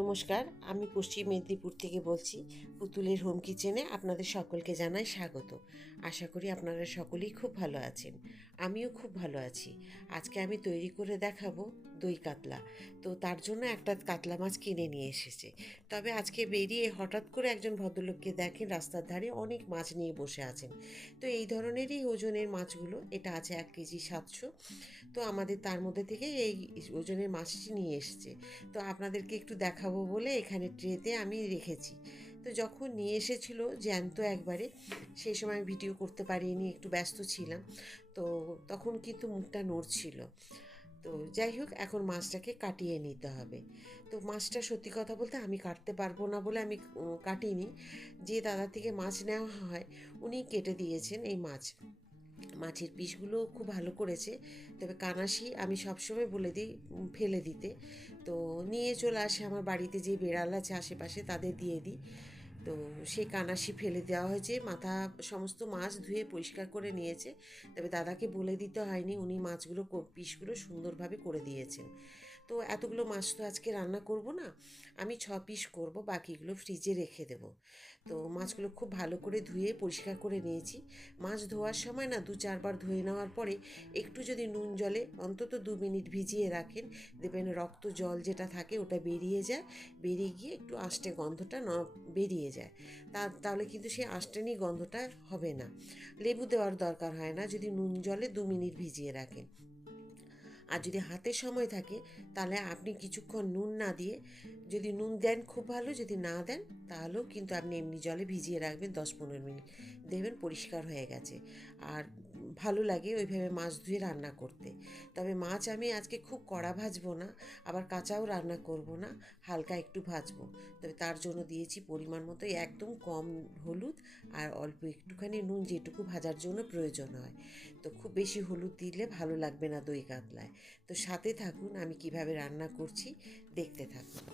নমস্কার, আমি পশ্চিম মেদিনীপুর থেকে বলছি। পুতুলের হোম কিচেনে আপনাদের সকলকে জানাই স্বাগত। আশা করি আপনারা সকলেই খুব ভালো আছেন। আমিও খুব ভালো আছি। আজকে আমি তৈরি করে দেখাবো দই কাতলা। তো তার জন্য একটা কাতলা মাছ কিনে নিয়ে এসেছে। তবে আজকে বেরিয়ে হঠাৎ করে একজন ভদ্রলোককে দেখেন রাস্তার ধারে অনেক মাছ নিয়ে বসে আছেন। তো এই ধরনেরই ওজনের মাছগুলো, এটা আছে 1 কেজি 700। তো আমাদের তার মধ্যে থেকে এই ওজনের মাছটি নিয়ে এসেছে। তো আপনাদেরকে একটু দেখাবো বলে এখানে ট্রেতে আমি রেখেছি। তো যখন নিয়ে এসেছিল জ্যান্ত একবারে, সেই সময় ভিডিও করতে পারিনি, একটু ব্যস্ত ছিলাম। তো তখন কিন্তু মুখটা নড়ছিল। তো যাই হোক, এখন মাছটাকে কাটিয়ে নিতে হবে। তো মাছটা সত্যি কথা বলতে আমি কাটতে পারবো না বলে আমি কাটিনি। যে দাদা থেকে মাছ নেওয়া হয় উনি কেটে দিয়েছেন এই মাছ। মাছের পিসগুলো খুব ভালো করেছে। তবে কানাশি আমি সবসময় বলে দিই ফেলে দিতে। তো নিয়ে চলে আসে আমার বাড়িতে, যে বেড়াল আছে আশেপাশে তাদের দিয়ে দিই। তো সেই কানাশি ফেলে দেওয়া হয়েছে। মাথা সমস্ত মাছ ধুয়ে পরিষ্কার করে নিয়েছে। তবে দাদাকে বলে দিতে হয়নি, উনি মাছগুলো পিসগুলো সুন্দরভাবে করে দিয়েছেন। তো এতগুলো মাছ তো আজকে রান্না করব না, আমি 6 পিস করব, বাকিগুলো ফ্রিজে রেখে দেব। তো মাছগুলো খুব ভালো করে ধুয়ে পরিষ্কার করে নিয়েছি। মাছ ধোয়ার সময় না 2-4 বার ধুয়ে নেওয়ার পরে একটু যদি নুন জলে অন্তত 2 মিনিট ভিজিয়ে রাখেন, দেখবেন রক্ত জল যেটা থাকে ওটা বেরিয়ে যায়। বেরিয়ে গিয়ে একটু আষ্টে গন্ধটা বেরিয়ে যায়। তাহলে কিন্তু সেই আষ্টেনি গন্ধটা হবে না। লেবু দেওয়ার দরকার হয় না যদি নুন জলে 2 মিনিট ভিজিয়ে রাখেন। আর যদি হাতে সময় থাকে তাহলে আপনি কিছুক্ষণ নুন না দিয়ে, যদি নুন দেন খুব ভালো, যদি না দেন তাহলেও কিন্তু আপনি এমনি জলে ভিজিয়ে রাখবেন 10-15 মিনিট, দেখবেন পরিষ্কার হয়ে গেছে। আর ভালো লাগে ওইভাবে মাছ ধুয়ে রান্না করতে। তবে মাছ আমি আজকে খুব কড়া ভাজবো না, আবার কাঁচাও রান্না করব না, হালকা একটু ভাজবো। তবে তার জন্য দিয়েছি পরিমাণ মতো একদম কম হলুদ আর অল্প একটুখানি নুন, যেটুকু ভাজার জন্য প্রয়োজন হয়। তো খুব বেশি হলুদ দিলে ভালো লাগবে না দই কাতলায়। তো সাথে থাকুন, আমি কিভাবে রান্না করছি দেখতে থাকুন।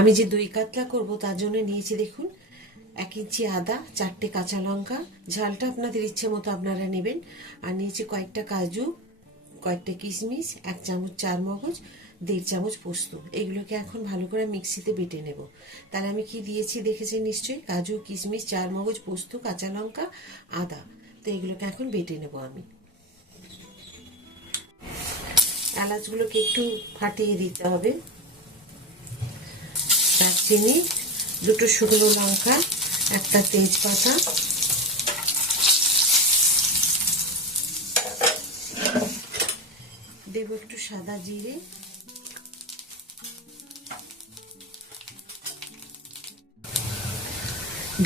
আমি যে দই কাতলা করব তার জন্য নিয়েছি দেখুন 1 ইঞ্চি আদা, 4টে কাঁচা লঙ্কা, ঝালটা আপনাদের ইচ্ছে মতো আপনারা নেবেন। আর নিয়েছি কয়েকটা কাজু, কয়েকটা কিশমিশ, 1 চামচ চারমগজ, 1.5 চামচ পোস্ত। এগুলোকে এখন ভালো করে মিক্সিতে বেটে নেব। তাহলে আমি কি দিয়েছি দেখেছেন নিশ্চয়ই, কাজু, কিশমিশ, চারমগজ, পোস্ত, কাঁচা লঙ্কা, আদা। তো এগুলোকে এখন বেটে নেব আমি। এলাচগুলোকে একটু ফাটিয়ে দিতে হবে। দারচিনি, 2টো শুকনো লঙ্কা, একটা তেজপাতা, দেব একটু সাদা জিরে,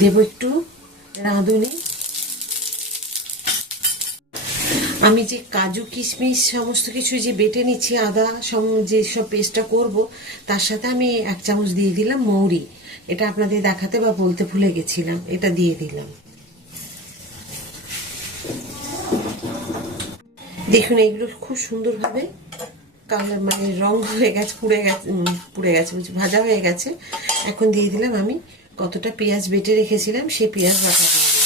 দেব একটু রাঁধুনি। আমি যে কাজু কিশমিশ সমস্ত কিছু যে বেটে নিচ্ছি, আদা যে সব পেস্টটা করব, তার সাথে আমি 1 চামচ দিয়ে দিলাম মৌরি। এটা আপনাদের দেখাতে বা বলতে ভুলে গেছিলাম, এটা দিয়ে দিলাম। দেখুন এগুলো খুব সুন্দরভাবে কালার মানে রং হয়ে গেছে, পুড়ে গেছে ভাজা হয়ে গেছে। এখন দিয়ে দিলাম আমি কতটা পেঁয়াজ বেটে রেখেছিলাম, সেই পেঁয়াজ বাটা দিয়ে দিলাম।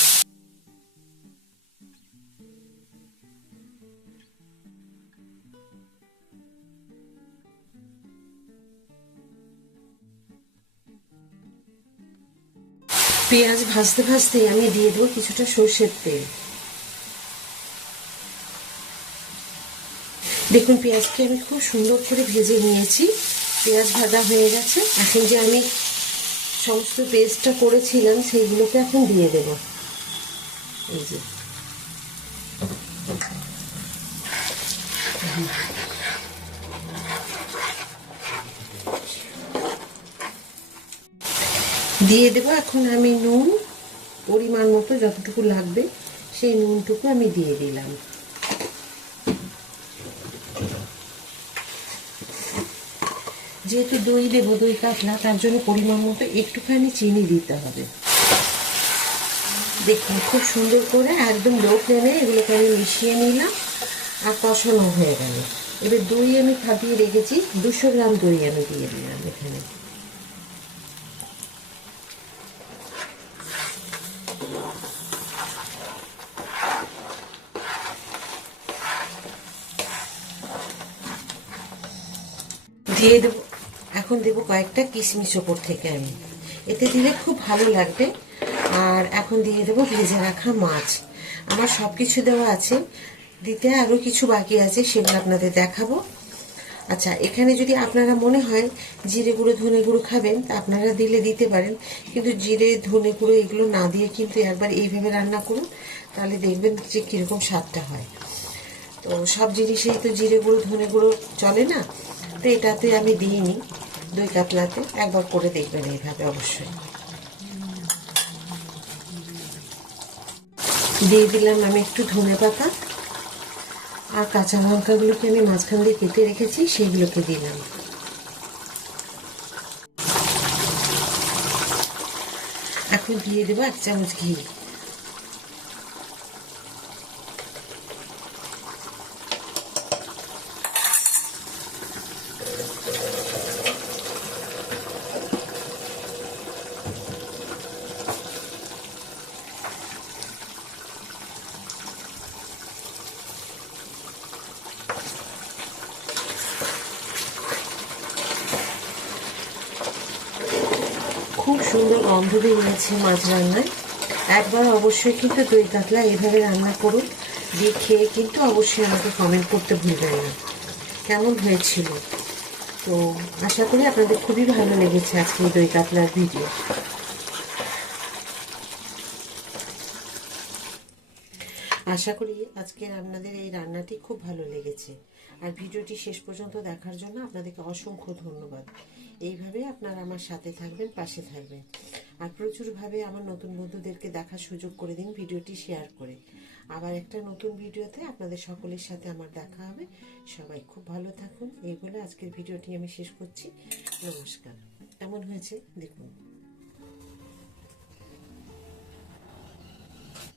পেঁয়াজ ভাজতে ভাজতে আমি দিয়ে দেবো কিছুটা সর্ষের তেল। দেখুন পেঁয়াজকে আমি খুব সুন্দর করে ভেজে নিয়েছি, পেঁয়াজ ভাজা হয়ে গেছে। এখন যে আমি সমস্ত পেস্টটা করেছিলাম সেইগুলোকে এখন দিয়ে দেবো। এই যে দিয়ে দেবো এখন আমি নুন, পরিমাণ মতো যতটুকু লাগবে সেই নুনটুকু আমি দিয়ে দিলাম। যেহেতু দই দেবো, দই কাতলা, তার জন্য পরিমাণ মতো একটুখানি চিনি দিতে হবে। দেখুন খুব সুন্দর করে একদম লো ফ্লেমে এগুলোকে আমি মিশিয়ে নিলাম আর কষানো হয়ে গেল। এবার দই আমি ফাটিয়ে রেখেছি, 200 গ্রাম দই আমি দিয়ে দিলাম এখানে। দিয়ে দেবো, এখন দেবো কয়েকটা কিশমিশ ওপর থেকে আমি, এতে দিলে খুব ভালো লাগবে। আর এখন দিয়ে দেবো ভেজে রাখা মাছ। আমার সব কিছু দেওয়া আছে, দিতে আরও কিছু বাকি আছে, সেগুলো আপনাদের দেখাবো। আচ্ছা, এখানে যদি আপনারা মনে হয় জিরে গুঁড়ো ধনে গুঁড়ো খাবেন তা আপনারা দিলে দিতে পারেন, কিন্তু জিরে ধনে গুঁড়ো এগুলো না দিয়ে কিন্তু একবার এইভাবে রান্না করুন, তাহলে দেখবেন যে কীরকম স্বাদটা হয়। তো সব জিনিসেই তো জিরে গুঁড়ো ধনে গুঁড়ো চলে না, তো এটাতে আমি দিইনি, দই কাতলাতে একবার করে দেখবেন এইভাবে অবশ্যই। দিয়ে দিলাম আমি একটু ধনে পাতা, আর কাঁচা লঙ্কাগুলোকে আমি মাঝখান দিয়ে কেটে রেখেছি সেগুলোকে দিলাম। এখন দিয়ে দেবো 1 চামচ ঘি। খুব সুন্দর গন্ধ বেরিয়েছে মাছ রান্নায়। একবার অবশ্যই কিন্তু দই কাতলা এভাবে রান্না করুন, দিয়ে খেয়ে কিন্তু অবশ্যই আমাকে কমেন্ট করতে ভুলবেন না কেমন হয়েছিল। তো আশা করি আপনাদের খুবই ভালো লেগেছে আজকে এই দই কাতলার ভিডিও। আশা করি আজকে আপনাদের এই রান্নাটি খুব ভালো লেগেছে। আর ভিডিওটি শেষ পর্যন্ত দেখার জন্য আপনাদেরকে অসংখ্য ধন্যবাদ। এইভাবে আপনারা আমার সাথে থাকবেন, পাশে থাকবেন, আর প্রচুরভাবে আমার নতুন বন্ধুদেরকে দেখার সুযোগ করে দিন ভিডিওটি শেয়ার করে। আবার একটা নতুন ভিডিওতে আপনাদের সকলের সাথে আমার দেখা হবে। সবাই খুব ভালো থাকুন, এই বলে আজকের ভিডিওটি আমি শেষ করছি। নমস্কার। কেমন হয়েছে দেখুন।